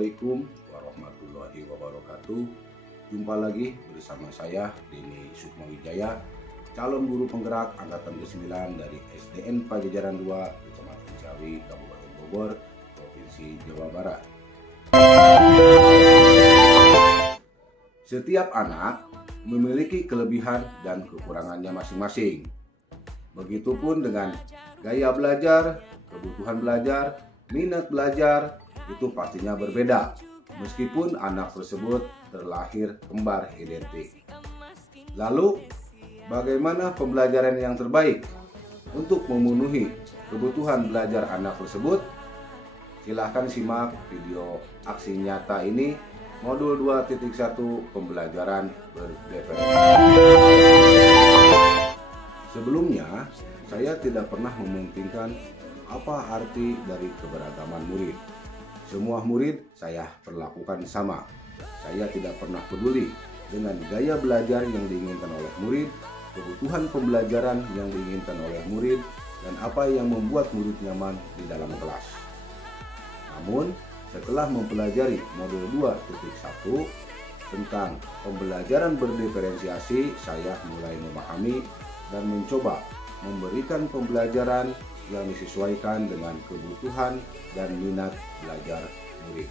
Assalamualaikum warahmatullahi wabarakatuh. Jumpa lagi bersama saya Denny Sukmawijaya, calon guru penggerak angkatan ke-9 dari SDN Pajajaran 2, Kecamatan Ciawi, Kabupaten Bogor, Provinsi Jawa Barat. Setiap anak memiliki kelebihan dan kekurangannya masing-masing. Begitupun dengan gaya belajar, kebutuhan belajar, minat belajar, itu pastinya berbeda, meskipun anak tersebut terlahir kembar identik. Lalu, bagaimana pembelajaran yang terbaik untuk memenuhi kebutuhan belajar anak tersebut? Silahkan simak video aksi nyata ini, modul 2.1 pembelajaran berreferensi. Sebelumnya, saya tidak pernah mementingkan apa arti dari keberagaman murid. Semua murid saya perlakukan sama. Saya tidak pernah peduli dengan gaya belajar yang diinginkan oleh murid, kebutuhan pembelajaran yang diinginkan oleh murid, dan apa yang membuat murid nyaman di dalam kelas. Namun, setelah mempelajari modul 2.1 tentang pembelajaran berdiferensiasi, saya mulai memahami dan mencoba memberikan pembelajaran yang disesuaikan dengan kebutuhan dan minat belajar murid.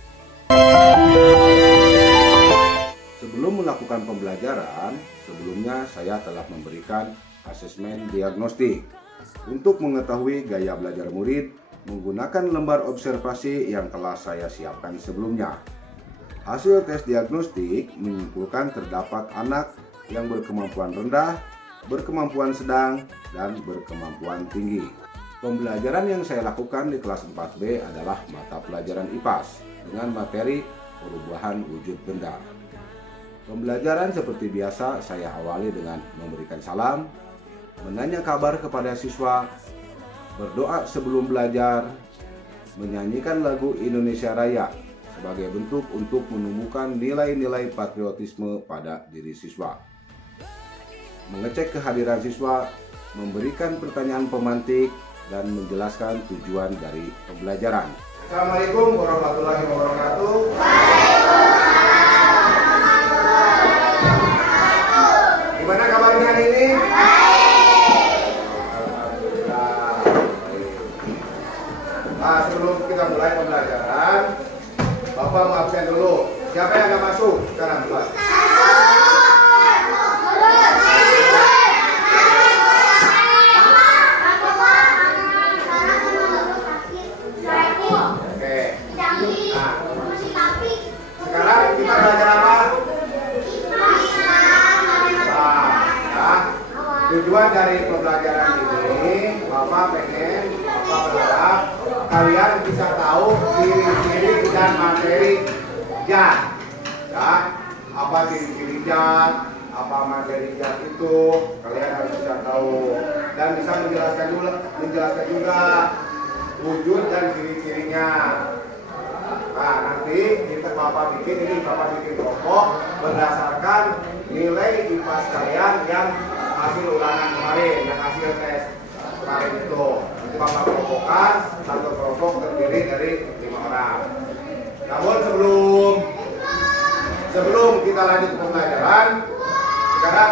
Sebelum melakukan pembelajaran, sebelumnya saya telah memberikan asesmen diagnostik untuk mengetahui gaya belajar murid menggunakan lembar observasi yang telah saya siapkan sebelumnya. Hasil tes diagnostik menyimpulkan terdapat anak yang berkemampuan rendah, berkemampuan sedang, dan berkemampuan tinggi. Pembelajaran yang saya lakukan di kelas 4B adalah mata pelajaran IPAS dengan materi perubahan wujud benda. Pembelajaran seperti biasa saya awali dengan memberikan salam, menanya kabar kepada siswa, berdoa sebelum belajar, menyanyikan lagu Indonesia Raya sebagai bentuk untuk menumbuhkan nilai-nilai patriotisme pada diri siswa. Mengecek kehadiran siswa, memberikan pertanyaan pemantik, dan menjelaskan tujuan dari pembelajaran. Assalamualaikum warahmatullahi wabarakatuh. Gimana kabarnya hari ini? Alhamdulillah. Nah, sebelum kita mulai pembelajaran, Bapak mau absen dulu. Siapa yang nggak masuk sekarang? Tujuan dari pembelajaran ini, Bapak berharap kalian bisa tahu ciri-ciri dan materi zat. Ya, apa ciri-ciri zat, apa materi zat itu, kalian harus bisa tahu dan bisa menjelaskan juga wujud dan ciri-cirinya. Nah, nanti Bapak bikin kelompok berdasarkan nilai IPAS kalian yang hasil ulangan kemarin, yang hasil tes kemarin itu. Nanti Bapak kelompokkan, satu kelompok terdiri dari 5 orang. Namun sebelum kita lanjut ke pembelajaran, sekarang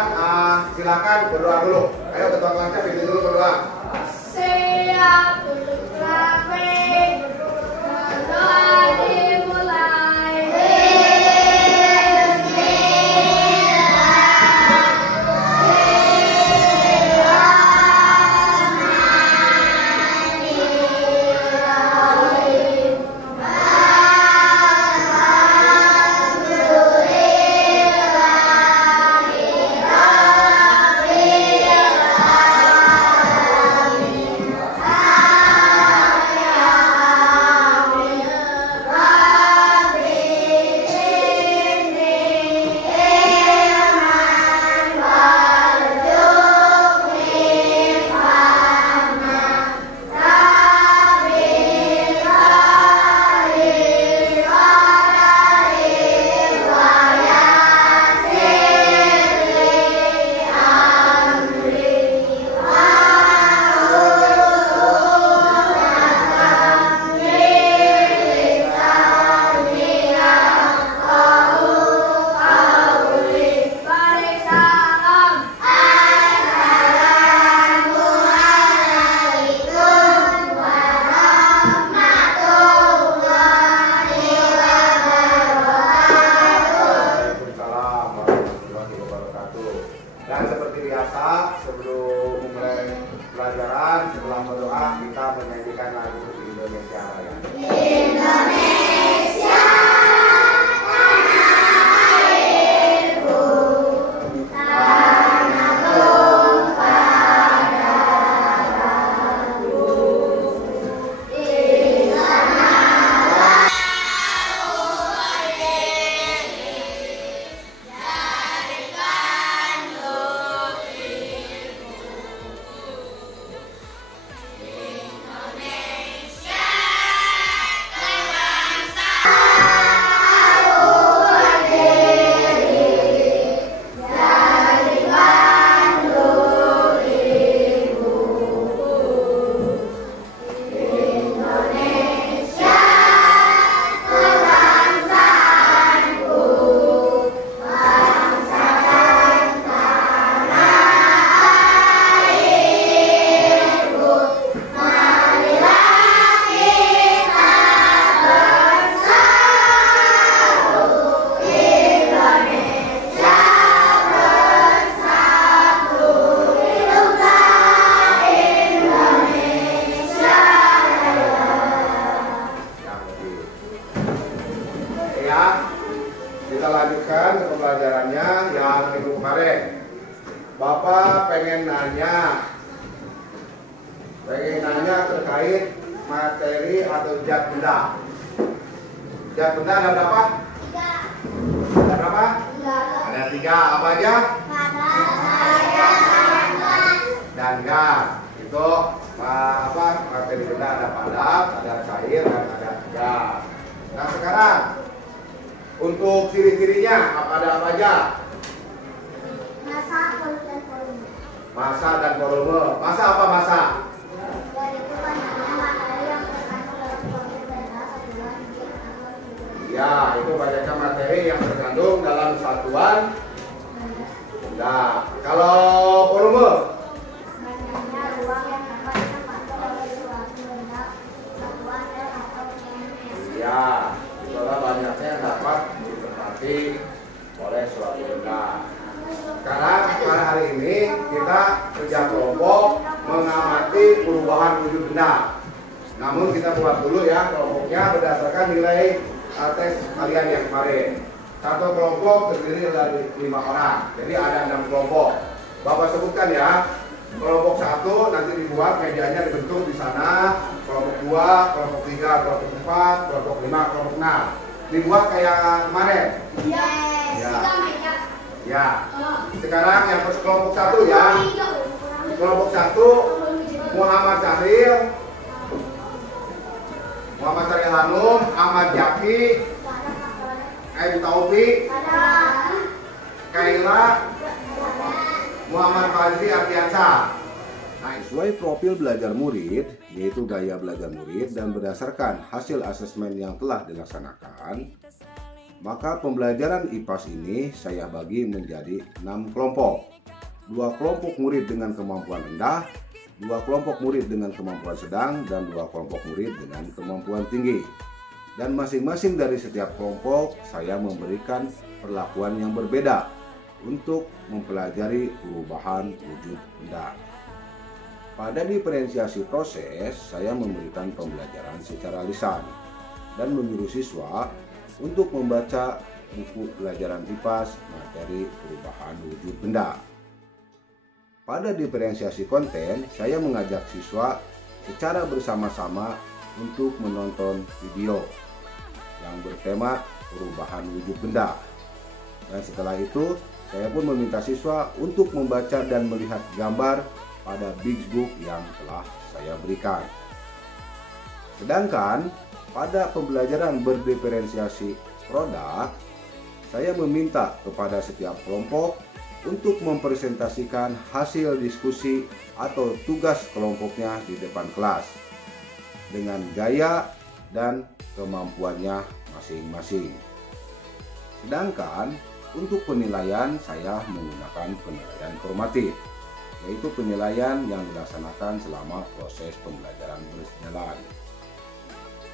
silakan berdoa dulu. Ayo ketua kelasnya bikin dulu berdoa. Siap untuk praktek, berdoa dimulai. ya. Kita lanjutkan ke pembelajarannya yang minggu kemarin. Bapak pengen nanya terkait materi atau zat benda. Zat benda ada berapa? 3. Ada berapa? 3. Ada 3. Apa aja? Dan gas. Itu materi benda ada padat, ada cair, dan ada gas. Nah sekarang untuk ciri-cirinya ada apa aja? Massa dan volume. Massa apa massa? Ya, itu banyaknya materi yang terkandung dalam satuan benda. Kalau volume? Ya, itulah banyaknya yang dapat ditempati oleh suatu benda. Sekarang pada hari ini kita kerja kelompok mengamati perubahan wujud benda. Namun kita buat dulu ya kelompoknya berdasarkan nilai tes kalian yang kemarin. Satu kelompok terdiri dari 5 orang. Jadi ada 6 kelompok. Bapak sebutkan ya. Kelompok 1 nanti dibuat mejanya dibentuk di sana. Kelompok 2, kelompok 3, kelompok 4, kelompok 5, kelompok 6. Dibuat kayak kemarin. Ya. Ya. Sekarang yang kelompok 1 ya. Kelompok 1 Muhammad Syahril, Hanum, Ahmad Jaki, M Taufik, Kaila, Muhammad Fazli Ardiansa. Nah, sesuai profil belajar murid, yaitu gaya belajar murid dan berdasarkan hasil asesmen yang telah dilaksanakan, maka pembelajaran IPAS ini saya bagi menjadi 6 kelompok. 2 kelompok murid dengan kemampuan rendah, 2 kelompok murid dengan kemampuan sedang, dan 2 kelompok murid dengan kemampuan tinggi. Dan masing-masing dari setiap kelompok saya memberikan perlakuan yang berbeda untuk mempelajari perubahan wujud benda. Pada diferensiasi proses, saya memberikan pembelajaran secara lisan dan menyuruh siswa untuk membaca buku pelajaran IPAS materi perubahan wujud benda. Pada diferensiasi konten, saya mengajak siswa secara bersama-sama untuk menonton video yang bertema perubahan wujud benda. Dan setelah itu, saya pun meminta siswa untuk membaca dan melihat gambar pada big book yang telah saya berikan. Sedangkan pada pembelajaran berdiferensiasi produk, saya meminta kepada setiap kelompok untuk mempresentasikan hasil diskusi atau tugas kelompoknya di depan kelas dengan gaya dan kemampuannya masing-masing. Sedangkan untuk penilaian saya menggunakan penilaian formatif, yaitu penilaian yang dilaksanakan selama proses pembelajaran berjalan.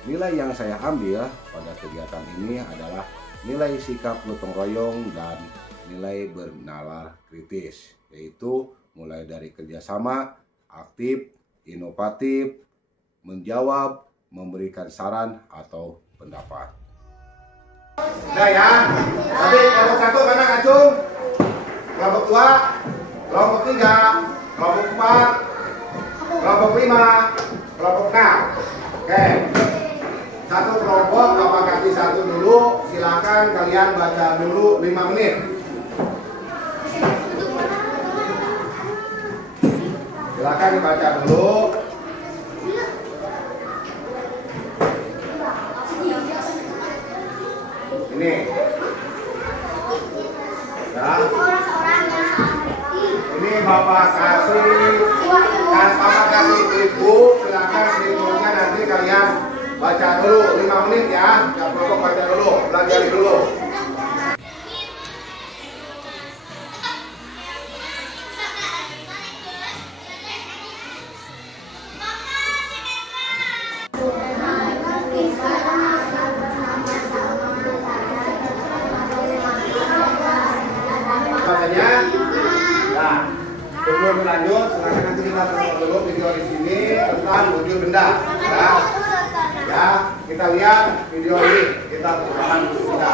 Nilai yang saya ambil pada kegiatan ini adalah nilai sikap gotong royong dan nilai bernalar kritis, yaitu mulai dari kerjasama, aktif, inovatif, menjawab, memberikan saran atau pendapat. Nah ya, tapi kelompok 1 mana Acung? Kelompok 2, kelompok 3, kelompok 4, kelompok 5, kelompok 6. Oke. Satu kelompok Bapak kasih satu dulu, silakan kalian baca dulu 5 menit. Silakan dibaca dulu. Ini. Ya. Ini Bapak kasih ibu, silakan ibunya nanti kalian baca dulu 5 menit ya. Yang kelompok baca dulu, belajar dulu. Sebelum lanjut, silakan nanti kita tonton dulu video di sini tentang wujud benda. Ya, kita lihat video ini, kita perubahan wujud benda.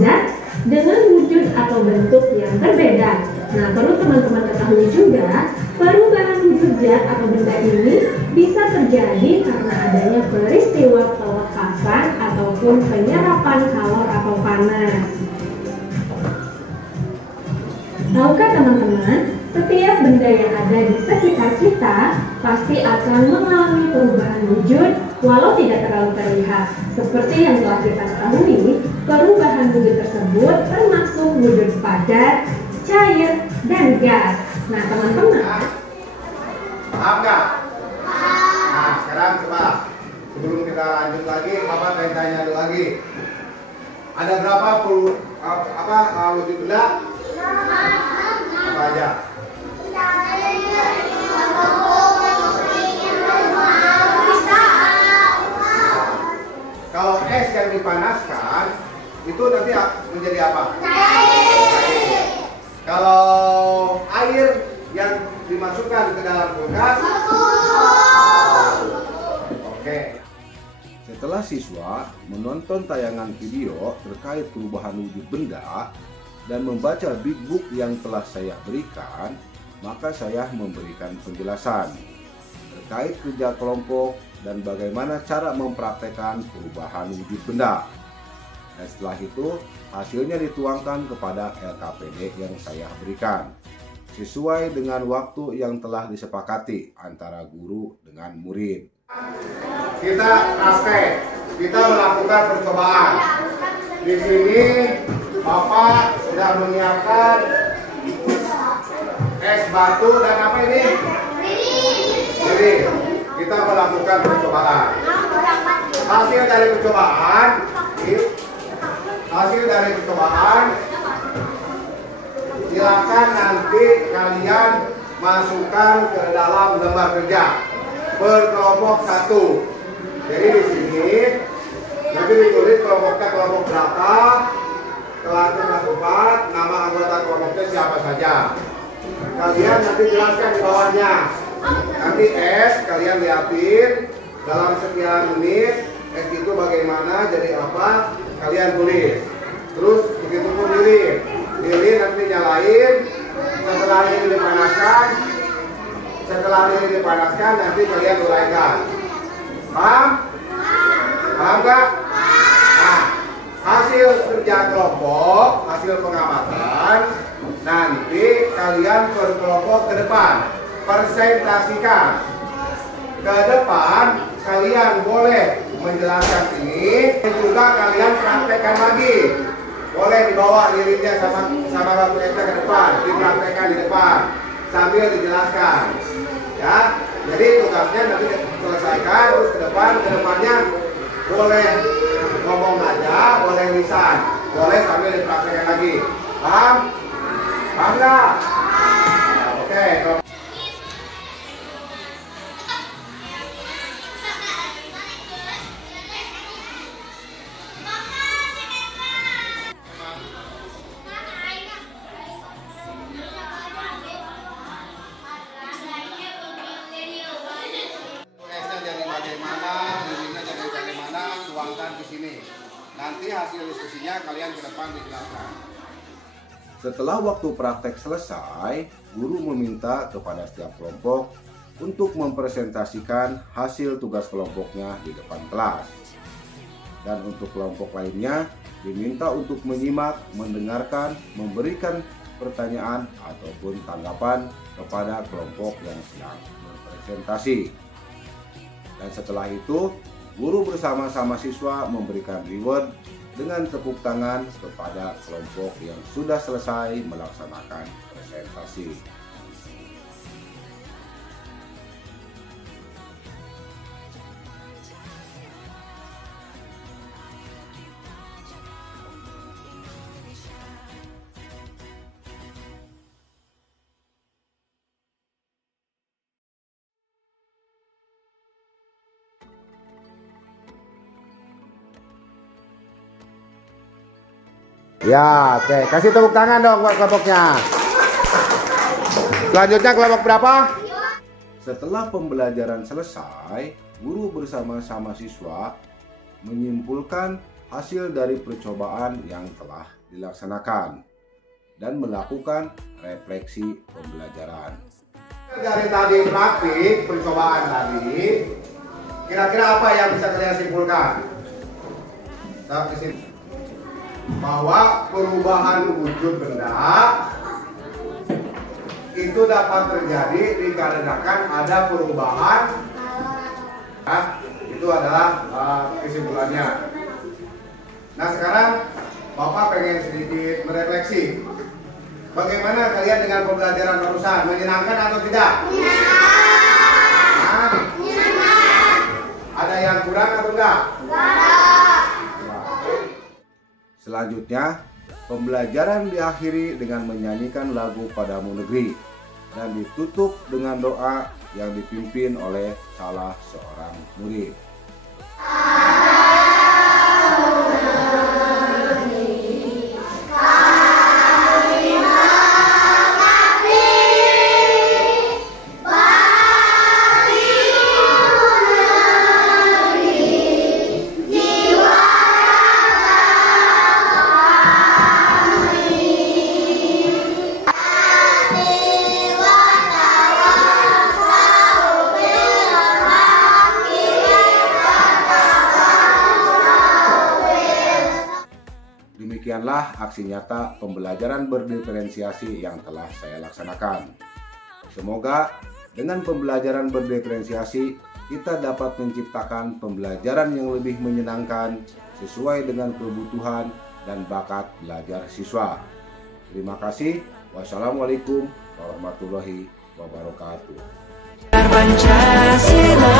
zat dengan wujud atau bentuk yang berbeda. Nah, perlu teman-teman ketahui juga, perubahan wujud zat atau benda ini bisa terjadi karena adanya peristiwa pelepasan ataupun penyerapan kalor atau panas. Tahukah teman-teman, setiap benda yang ada di sekitar kita pasti akan mengalami perubahan wujud walau tidak terlalu terlihat. Seperti yang telah kita ketahui, perubahan wujud tersebut termasuk wujud padat, cair, dan gas. Nah, teman-teman, paham nggak? Nah, sekarang coba sebelum kita lanjut lagi, Bapak tanya dulu lagi. Ada berapa wujud benda? Apa aja? Kalau es yang dipanaskan, itu nanti menjadi apa? Cair. Kalau air yang dimasukkan ke dalam kulkas, oke. Setelah siswa menonton tayangan video terkait perubahan wujud benda dan membaca big book yang telah saya berikan, maka saya memberikan penjelasan terkait kerja kelompok dan bagaimana cara mempraktekkan perubahan wujud benda. Dan setelah itu, hasilnya dituangkan kepada LKPD yang saya berikan, sesuai dengan waktu yang telah disepakati antara guru dengan murid. Kita praktek, kita melakukan percobaan. Di sini Bapak sudah menyiapkan es batu dan apa ini? Jadi kita melakukan percobaan. Hasil dari percobaan, silakan nanti kalian masukkan ke dalam lembar kerja berkelompok 1. Jadi di sini nanti ditulis kelompoknya kelompok berapa, kelas berapa, nama anggota kelompoknya siapa saja. Kalian nanti jelaskan di bawahnya. Nanti S kalian lihatin dalam sekian menit S itu bagaimana, jadi apa, kalian tulis. Terus begitu pun lilin nanti nyalain. Setelah ini dipanaskan nanti kalian uraikan. Paham? Paham nggak? Nah, hasil kerja kelompok, hasil pengamatan nanti kalian per kelompok ke depan presentasikan. Ke depan kalian boleh menjelaskan ini, dan juga kalian praktekkan lagi. Boleh dibawa lilinnya sama batu esnya ke depan, dipraktekkan di depan sambil dijelaskan. Ya, jadi tugasnya nanti selesaikan, terus ke depannya boleh ngomong aja, boleh lisan, boleh sambil dipraktekkan lagi. Paham? Paham nggak? Oke. Nanti hasil diskusinya kalian ke depan dijelaskan. Setelah waktu praktek selesai, guru meminta kepada setiap kelompok untuk mempresentasikan hasil tugas kelompoknya di depan kelas. Dan untuk kelompok lainnya diminta untuk menyimak, mendengarkan, memberikan pertanyaan ataupun tanggapan kepada kelompok yang sedang berpresentasi. Dan setelah itu, guru bersama-sama siswa memberikan reward dengan tepuk tangan kepada kelompok yang sudah selesai melaksanakan presentasi. Ya, oke. Kasih tepuk tangan dong buat kelompoknya. Selanjutnya kelompok berapa? Setelah pembelajaran selesai, guru bersama-sama siswa menyimpulkan hasil dari percobaan yang telah dilaksanakan dan melakukan refleksi pembelajaran. Dari tadi praktik percobaan tadi, kira-kira apa yang bisa kalian simpulkan? Bahwa perubahan wujud benda itu dapat terjadi dikarenakan ada perubahan. Itu adalah kesimpulannya. Nah, sekarang Bapak pengen sedikit merefleksi. Bagaimana kalian dengan pembelajaran barusan? Menyenangkan atau tidak? Menyenangkan. Ada yang kurang atau enggak? Enggak. Selanjutnya, pembelajaran diakhiri dengan menyanyikan lagu Padamu Negeri dan ditutup dengan doa yang dipimpin oleh salah seorang murid. Demikianlah aksi nyata pembelajaran berdiferensiasi yang telah saya laksanakan. Semoga dengan pembelajaran berdiferensiasi kita dapat menciptakan pembelajaran yang lebih menyenangkan sesuai dengan kebutuhan dan bakat belajar siswa. Terima kasih. Wassalamualaikum warahmatullahi wabarakatuh. Pancasila.